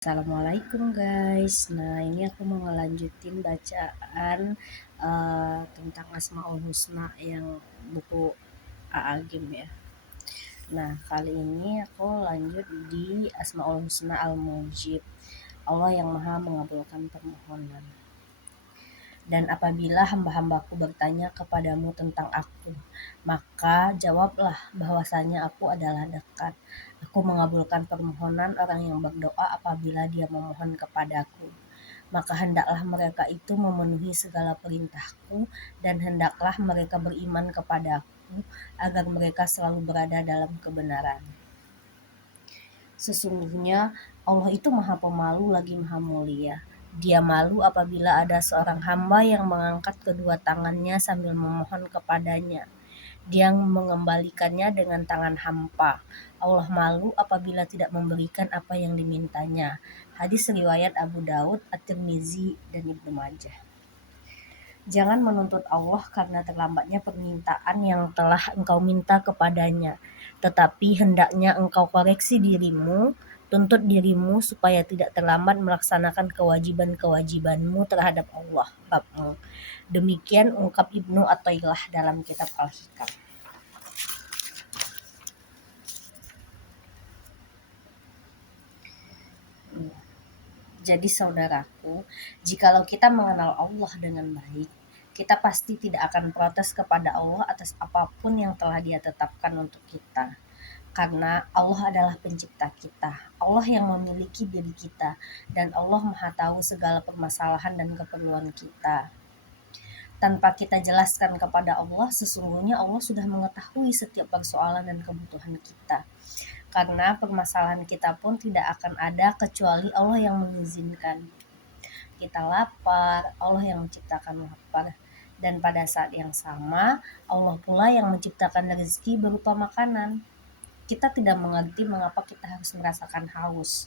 Assalamualaikum guys. Nah ini aku mau ngelanjutin bacaan tentang Asmaul Husna yang buku AA Gym ya. Nah kali ini aku lanjut di Asmaul Husna Al-Mujib, Allah yang maha mengabulkan permohonan. Dan apabila hamba-hambaku bertanya kepadamu tentang aku, maka jawablah bahwasanya aku adalah dekat. Aku mengabulkan permohonan orang yang berdoa apabila dia memohon kepadaku. Maka hendaklah mereka itu memenuhi segala perintahku, dan hendaklah mereka beriman kepadaku, agar mereka selalu berada dalam kebenaran. Sesungguhnya Allah itu maha pemalu lagi maha mulia. Dia malu apabila ada seorang hamba yang mengangkat kedua tangannya sambil memohon kepadanya. Dia mengembalikannya dengan tangan hampa. Allah malu apabila tidak memberikan apa yang dimintanya. Hadis riwayat Abu Daud, At-Tirmizi, dan Ibnu Majah. Jangan menuntut Allah karena terlambatnya permintaan yang telah engkau minta kepadanya, tetapi hendaknya engkau koreksi dirimu, tuntut dirimu supaya tidak terlambat melaksanakan kewajiban-kewajibanmu terhadap Allah Rabbmu. Demikian ungkap Ibnu Athaillah dalam kitab Al-Hikam. Jadi saudaraku, jikalau kita mengenal Allah dengan baik, kita pasti tidak akan protes kepada Allah atas apapun yang telah Dia tetapkan untuk kita. Karena Allah adalah pencipta kita, Allah yang memiliki diri kita, dan Allah maha tahu segala permasalahan dan keperluan kita. Tanpa kita jelaskan kepada Allah, sesungguhnya Allah sudah mengetahui setiap persoalan dan kebutuhan kita. Karena permasalahan kita pun tidak akan ada kecuali Allah yang mengizinkan. Kita lapar, Allah yang menciptakan lapar. Dan pada saat yang sama, Allah pula yang menciptakan rezeki berupa makanan. Kita tidak mengerti mengapa kita harus merasakan haus.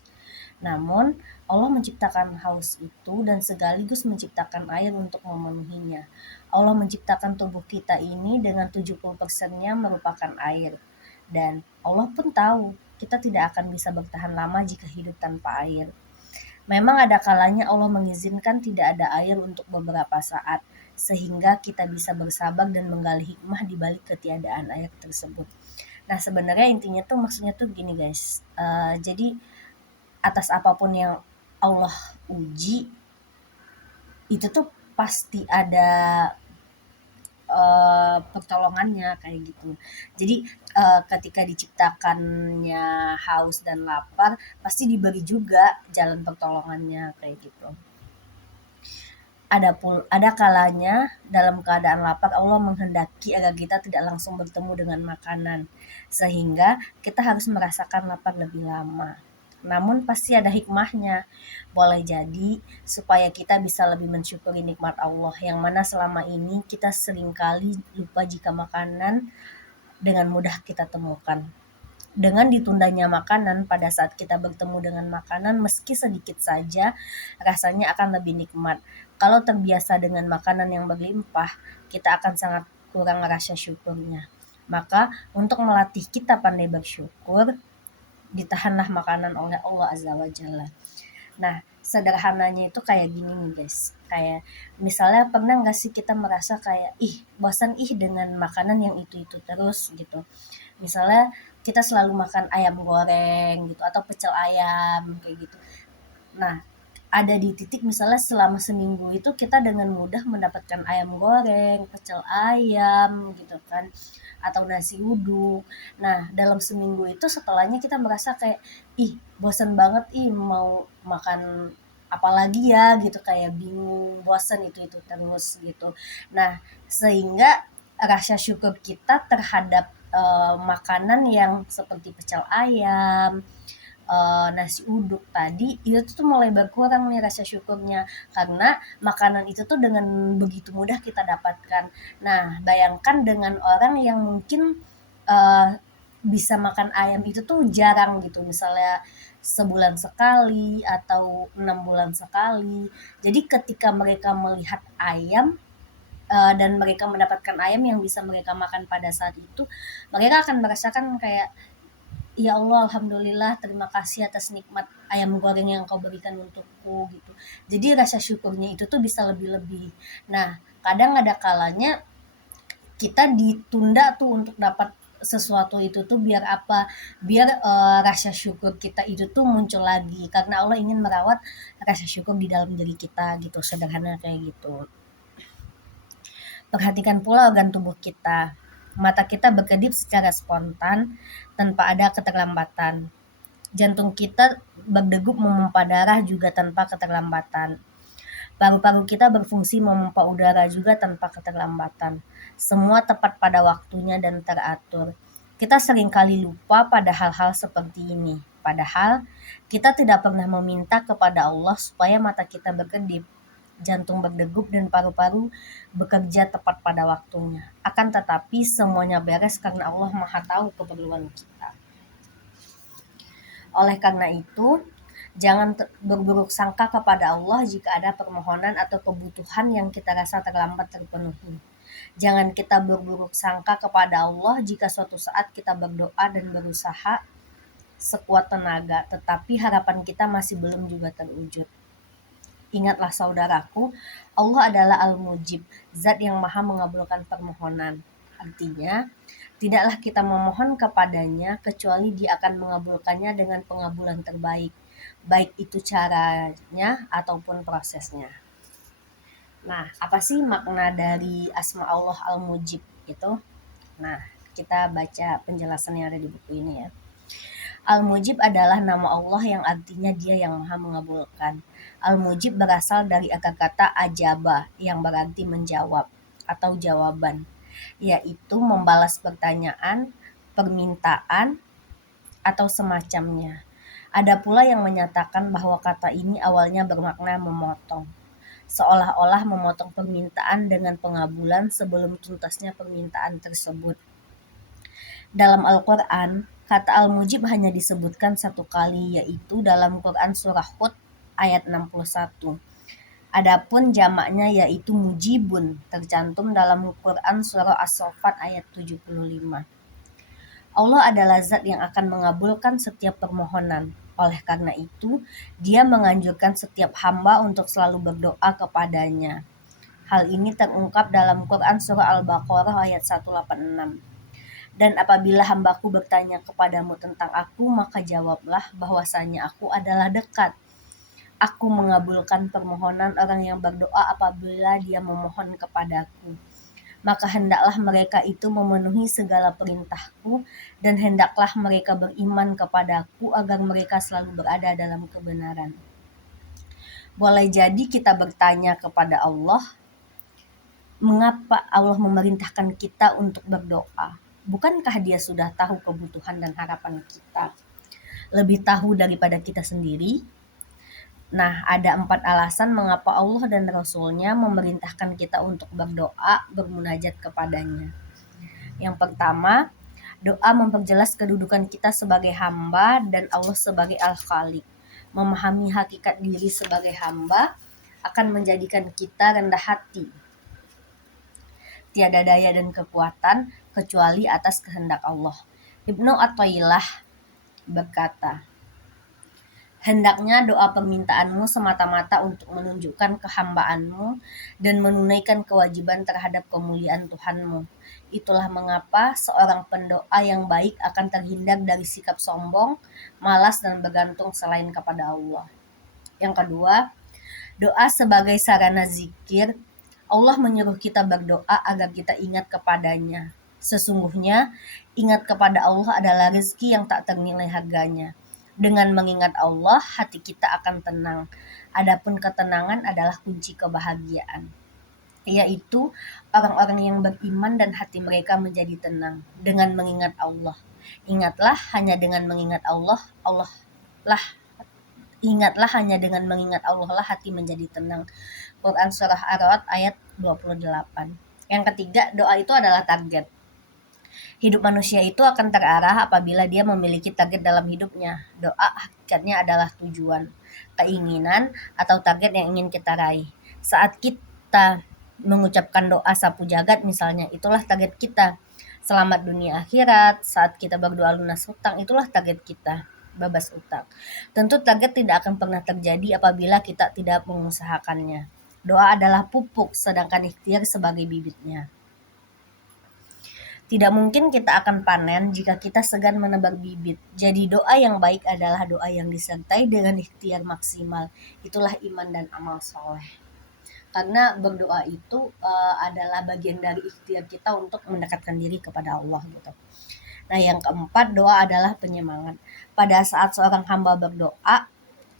Namun, Allah menciptakan haus itu dan sekaligus menciptakan air untuk memenuhinya. Allah menciptakan tubuh kita ini dengan 70%-nya merupakan air. Dan Allah pun tahu kita tidak akan bisa bertahan lama jika hidup tanpa air. Memang ada kalanya Allah mengizinkan tidak ada air untuk beberapa saat, sehingga kita bisa bersabar dan menggali hikmah di balik ketiadaan air tersebut. Nah sebenarnya intinya tuh maksudnya tuh gini guys, jadi atas apapun yang Allah uji, itu tuh pasti ada pertolongannya kayak gitu. Jadi ketika diciptakannya haus dan lapar, pasti diberi juga jalan pertolongannya kayak gitu. Ada kalanya dalam keadaan lapar Allah menghendaki agar kita tidak langsung bertemu dengan makanan, sehingga kita harus merasakan lapar lebih lama. Namun pasti ada hikmahnya. Boleh jadi supaya kita bisa lebih mensyukuri nikmat Allah, yang mana selama ini kita seringkali lupa jika makanan dengan mudah kita temukan. Dengan ditundanya makanan, pada saat kita bertemu dengan makanan meski sedikit saja, rasanya akan lebih nikmat. Kalau terbiasa dengan makanan yang berlimpah, kita akan sangat kurang rasa syukurnya. Maka untuk melatih kita pandai bersyukur, ditahanlah makanan oleh Allah Azza wa Jalla. Nah, sederhananya itu kayak gini nih guys. Kayak misalnya pernah gak sih kita merasa kayak, bosan dengan makanan yang itu-itu terus gitu. Misalnya kita selalu makan ayam goreng gitu, atau pecel ayam kayak gitu. Nah, ada di titik misalnya selama seminggu itu kita dengan mudah mendapatkan ayam goreng, pecel ayam gitu kan, atau nasi uduk. Nah, dalam seminggu itu setelahnya kita merasa kayak, bosan banget mau makan apalagi ya gitu, kayak bingung, bosan itu terus gitu. Nah, sehingga rasa syukur kita terhadap makanan yang seperti pecel ayam, nasi uduk tadi itu tuh mulai berkurang nih rasa syukurnya, karena makanan itu tuh dengan begitu mudah kita dapatkan. Nah bayangkan dengan orang yang mungkin bisa makan ayam itu tuh jarang gitu, misalnya sebulan sekali atau 6 bulan sekali. Jadi ketika mereka melihat ayam dan mereka mendapatkan ayam yang bisa mereka makan pada saat itu, mereka akan merasakan kayak, Ya Allah, alhamdulillah, terima kasih atas nikmat ayam goreng yang Kau berikan untukku gitu. Jadi rasa syukurnya itu tuh bisa lebih-lebih. Nah, kadang ada kalanya kita ditunda tuh untuk dapat sesuatu itu tuh biar apa? Biar rasa syukur kita itu tuh muncul lagi karena Allah ingin merawat rasa syukur di dalam diri kita gitu. Sederhana kayak gitu. Perhatikan pula organ tubuh kita. Mata kita berkedip secara spontan tanpa ada keterlambatan. Jantung kita berdegup memompa darah juga tanpa keterlambatan. Paru-paru kita berfungsi memompa udara juga tanpa keterlambatan. Semua tepat pada waktunya dan teratur. Kita seringkali lupa pada hal-hal seperti ini. Padahal kita tidak pernah meminta kepada Allah supaya mata kita berkedip, jantung berdegup dan paru-paru bekerja tepat pada waktunya. Akan tetapi semuanya beres karena Allah Maha Tahu keperluan kita. Oleh karena itu, jangan berburuk sangka kepada Allah jika ada permohonan atau kebutuhan yang kita rasa terlambat terpenuhi. Jangan kita berburuk sangka kepada Allah jika suatu saat kita berdoa dan berusaha sekuat tenaga, tetapi harapan kita masih belum juga terwujud. Ingatlah saudaraku, Allah adalah Al-Mujib, zat yang maha mengabulkan permohonan. Artinya, tidaklah kita memohon kepadanya kecuali dia akan mengabulkannya dengan pengabulan terbaik, baik itu caranya ataupun prosesnya. Nah, apa sih makna dari Asma Allah Al-Mujib itu? Nah, kita baca penjelasan yang ada di buku ini ya. Al-Mujib adalah nama Allah yang artinya dia yang maha mengabulkan. Al-Mujib berasal dari akar kata ajaba yang berarti menjawab atau jawaban, yaitu membalas pertanyaan, permintaan, atau semacamnya. Ada pula yang menyatakan bahwa kata ini awalnya bermakna memotong, seolah-olah memotong permintaan dengan pengabulan sebelum tuntasnya permintaan tersebut. Dalam Al-Quran, kata Al-Mujib hanya disebutkan satu kali, yaitu dalam Quran Surah Hud ayat 61. Adapun jamaknya yaitu mujibun, tercantum dalam Quran Surah As-Saffat ayat 75. Allah adalah zat yang akan mengabulkan setiap permohonan. Oleh karena itu, dia menganjurkan setiap hamba untuk selalu berdoa kepadanya. Hal ini terungkap dalam Quran Surah Al-Baqarah ayat 186. Dan apabila hambaku bertanya kepadamu tentang aku, maka jawablah bahwasanya aku adalah dekat. Aku mengabulkan permohonan orang yang berdoa apabila dia memohon kepadaku. Maka hendaklah mereka itu memenuhi segala perintahku, dan hendaklah mereka beriman kepadaku agar mereka selalu berada dalam kebenaran. Boleh jadi kita bertanya kepada Allah, mengapa Allah memerintahkan kita untuk berdoa? Bukankah dia sudah tahu kebutuhan dan harapan kita? Lebih tahu daripada kita sendiri? Nah, ada 4 alasan mengapa Allah dan Rasul-Nya memerintahkan kita untuk berdoa, bermunajat kepadanya. Yang pertama, doa memperjelas kedudukan kita sebagai hamba dan Allah sebagai Al-Khaliq. Memahami hakikat diri sebagai hamba akan menjadikan kita rendah hati, tiada daya dan kekuatan kecuali atas kehendak Allah. Ibnu Athaillah berkata, hendaknya doa permintaanmu semata-mata untuk menunjukkan kehambaanmu dan menunaikan kewajiban terhadap kemuliaan Tuhanmu. Itulah mengapa seorang pendoa yang baik akan terhindar dari sikap sombong, malas, dan bergantung selain kepada Allah. Yang kedua, doa sebagai sarana zikir. Allah menyuruh kita berdoa agar kita ingat kepadanya. Sesungguhnya, ingat kepada Allah adalah rezeki yang tak ternilai harganya. Dengan mengingat Allah, hati kita akan tenang. Adapun ketenangan adalah kunci kebahagiaan, yaitu orang-orang yang beriman dan hati mereka menjadi tenang dengan mengingat Allah. Ingatlah hanya dengan mengingat Allah, Ingatlah hanya dengan mengingat Allah lah hati menjadi tenang. Quran Surah Ar-Ra'd ayat 28. Yang ketiga, doa itu adalah target. Hidup manusia itu akan terarah apabila dia memiliki target dalam hidupnya. Doa hakikatnya adalah tujuan, keinginan, atau target yang ingin kita raih. Saat kita mengucapkan doa sapu jagat misalnya, itulah target kita. Selamat dunia akhirat, saat kita berdoa lunas hutang, itulah target kita, bebas utang. Tentu target tidak akan pernah terjadi apabila kita tidak mengusahakannya. Doa adalah pupuk, sedangkan ikhtiar sebagai bibitnya. Tidak mungkin kita akan panen jika kita segan menebar bibit. Jadi doa yang baik adalah doa yang disertai dengan ikhtiar maksimal. Itulah iman dan amal soleh. Karena berdoa itu adalah bagian dari ikhtiar kita untuk mendekatkan diri kepada Allah gitu. Nah, yang keempat, doa adalah penyemangat. Pada saat seorang hamba berdoa,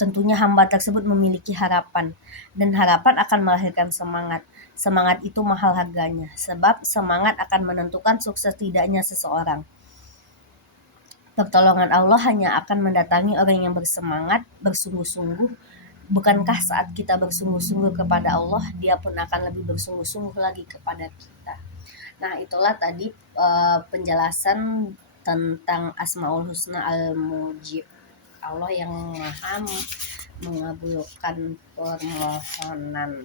tentunya hamba tersebut memiliki harapan, dan harapan akan melahirkan semangat. Semangat itu mahal harganya, sebab semangat akan menentukan sukses tidaknya seseorang. Pertolongan Allah hanya akan mendatangi orang yang bersemangat, bersungguh-sungguh. Bukankah saat kita bersungguh-sungguh kepada Allah, Dia pun akan lebih bersungguh-sungguh lagi kepada kita. Nah, itulah tadi penjelasan tentang Asmaul Husna Al-Mujib. Allah yang maha mengabulkan permohonan.